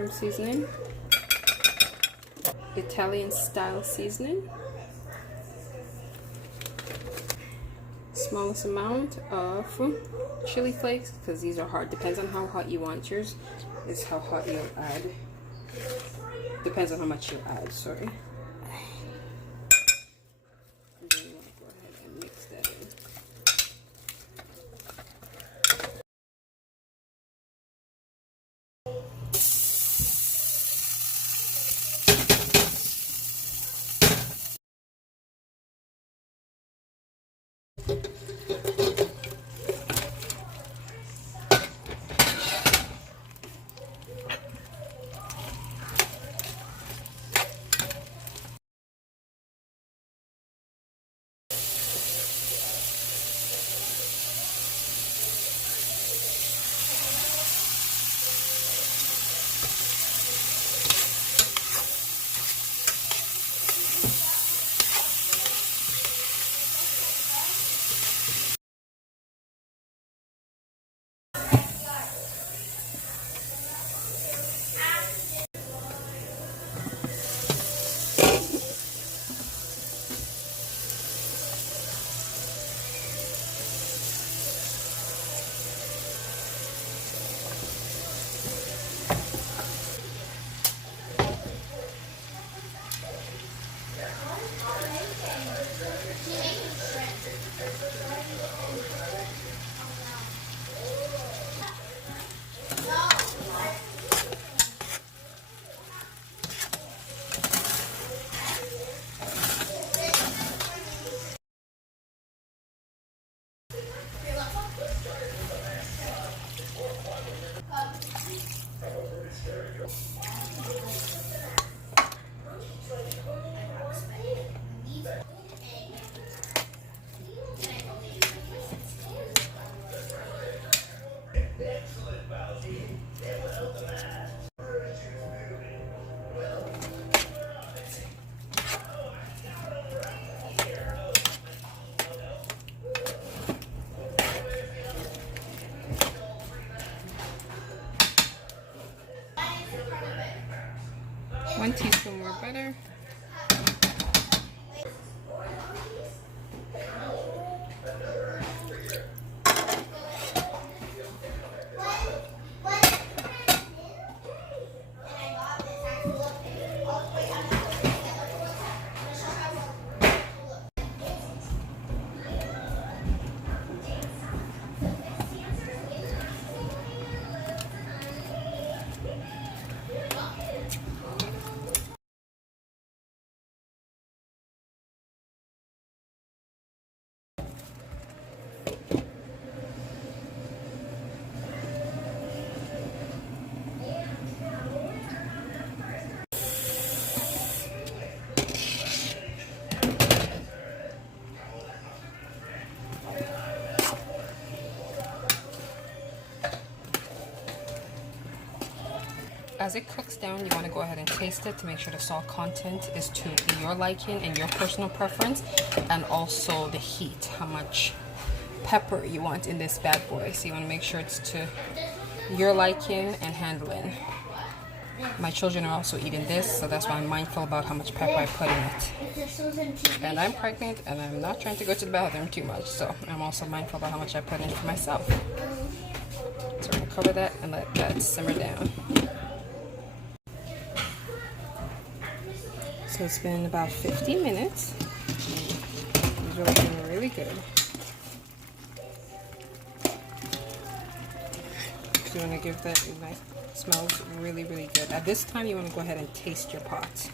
shrimp seasoning, Italian style seasoning, smallest amount of chili flakes, because these are hard. Depends on how hot you want yours, is how hot you'll add. Depends on how much you'll add, sorry. And then you want to go ahead and mix that in. One teaspoon more butter. As it cooks down, you want to go ahead and taste it to make sure the salt content is to your liking and your personal preference, and also the heat, how much pepper you want in this bad boy. So you want to make sure it's to your liking and handling. My children are also eating this, so that's why I'm mindful about how much pepper I put in it. And I'm pregnant and I'm not trying to go to the bathroom too much, so I'm also mindful about how much I put in for myself. So we're going to cover that and let that simmer down. So it's been about 15 minutes. These are looking really good. So you want to give that a nice, smells really, really good. At this time, you want to go ahead and taste your pot.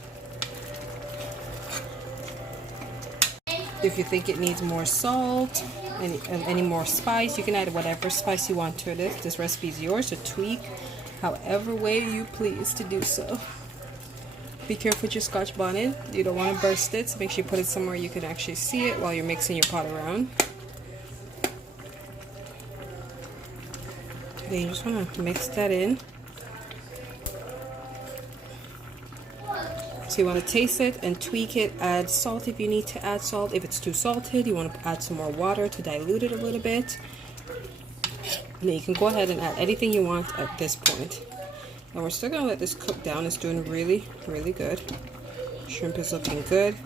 If you think it needs more salt, any more spice, you can add whatever spice you want to it. This recipe is yours to tweak however way you please to do so. Be careful with your scotch bonnet. You don't want to burst it, so make sure you put it somewhere you can actually see it while you're mixing your pot around. Then you just want to mix that in. So you want to taste it and tweak it. Add salt if you need to add salt. If it's too salted, you want to add some more water to dilute it a little bit. And then you can go ahead and add anything you want at this point. And we're still gonna let this cook down. It's doing really, really good. Shrimp is looking good.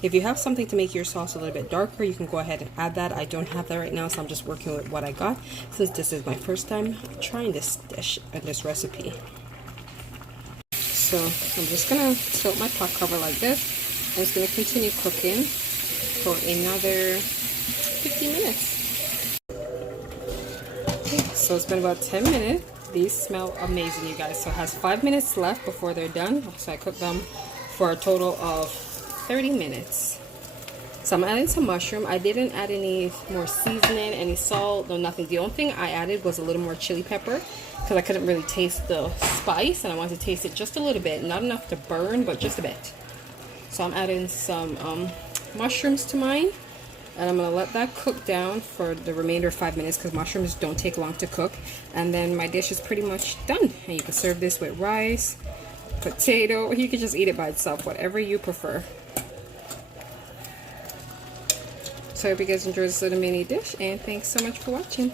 If you have something to make your sauce a little bit darker, you can go ahead and add that. I don't have that right now, so I'm just working with what I got, since this is my first time trying this dish and this recipe. So I'm just gonna tilt my pot cover like this, and it's gonna continue cooking for another 15 minutes. Okay, so it's been about 10 minutes. These smell amazing, you guys. So it has 5 minutes left before they're done. So I cooked them for a total of 30 minutes. So I'm adding some mushroom. I didn't add any more seasoning, any salt, no nothing. The only thing I added was a little more chili pepper because I couldn't really taste the spice, and I wanted to taste it just a little bit. Not enough to burn, but just a bit. So I'm adding some mushrooms to mine. And I'm going to let that cook down for the remainder of 5 minutes because mushrooms don't take long to cook. And then my dish is pretty much done. And you can serve this with rice, potato, or you can just eat it by itself, whatever you prefer. So I hope you guys enjoyed this little mini dish, and thanks so much for watching.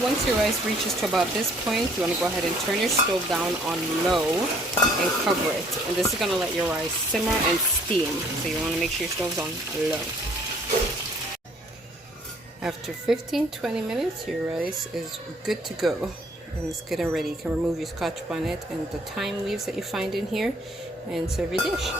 Once your rice reaches to about this point, you want to go ahead and turn your stove down on low and cover it. And this is going to let your rice simmer and steam. So you want to make sure your stove's on low. After 15-20 minutes, your rice is good to go. And it's good and ready. You can remove your scotch bonnet and the thyme leaves that you find in here and serve your dish.